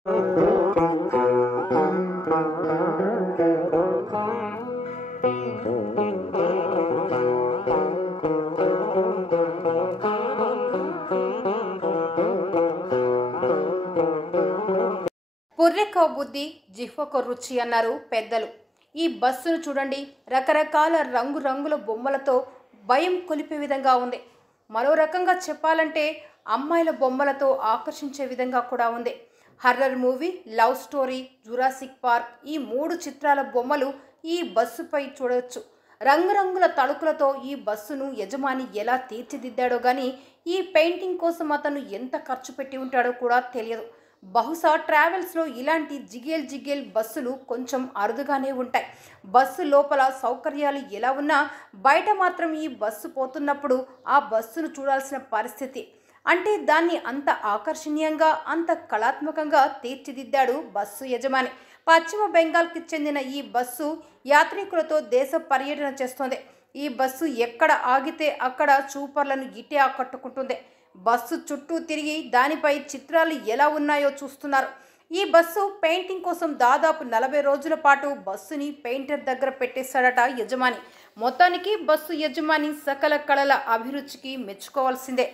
పుర్రెకో బుద్ధి జిహ్వకో రుచి అన్నారు పెద్దలు. ఈ బస్సును చూడండి, రకరకాల రంగురంగుల బొమ్మలతో భయం కొలిపే విధంగా ఉంది. మరో రకంగా చెప్పాలంటే అమ్మాయిల బొమ్మలతో ఆకర్షించే విధంగా కూడా ఉంది. Horror movie, love story, Jurassic park ఈ 3 చిత్రాల బొమ్మలు ఈ బస్సుపై చూడవచ్చు. రంగురంగుల తళుకులతో ఈ బస్సును యజమాని ఎలా తీర్చిదిద్దాడో గానీ ఈ పెయింటింగ్ కోసం అతను ఎంత ఖర్చు పెట్టి ఉంటాడో కూడా తెలియదు. బహుశా ట్రావెల్స్లో ఇలాంటి జిగేల్ బస్సులు కొంచెం అరుదుగానే ఉంటాయి. బస్సు లోపల సౌకర్యాలు ఎలా ఉన్నా బయట మాత్రం ఈ బస్సు పోతున్నప్పుడు ఆ బస్సును చూడాల్సిన పరిస్థితి. అంటే దాన్ని అంత ఆకర్షణీయంగా, అంత కళాత్మకంగా తీర్చిదిద్దాడు బస్సు యజమాని. పశ్చిమ బెంగాల్కి చెందిన ఈ బస్సు యాత్రికులతో దేశ పర్యటన చేస్తోంది. ఈ బస్సు ఎక్కడ ఆగితే అక్కడ చూపర్లను ఇటే ఆకట్టుకుంటుంది. బస్సు చుట్టూ తిరిగి దానిపై చిత్రాలు ఎలా ఉన్నాయో చూస్తున్నారు. ఈ బస్సు పెయింటింగ్ కోసం దాదాపు 40 రోజుల పాటు బస్సుని పెయింటర్ దగ్గర పెట్టేశాడట యజమాని. మొత్తానికి బస్సు యజమాని సకల కళల అభిరుచికి మెచ్చుకోవాల్సిందే.